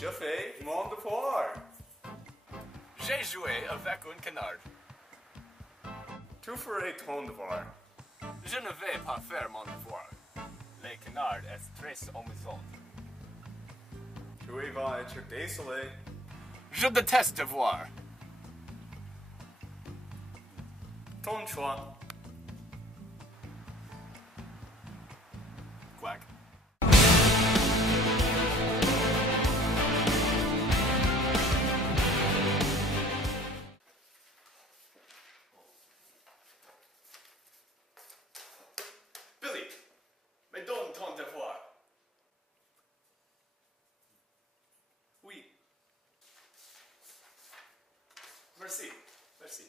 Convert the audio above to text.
Je fais mon devoir. J'ai joué avec un canard. Tu ferais ton devoir. Je ne vais pas faire mon devoir. Le canard est très amusant. Tu vas être désolé. Je déteste devoir. Ton choix. Quack. Billy, me donne ton devoir. Oui. Merci, merci.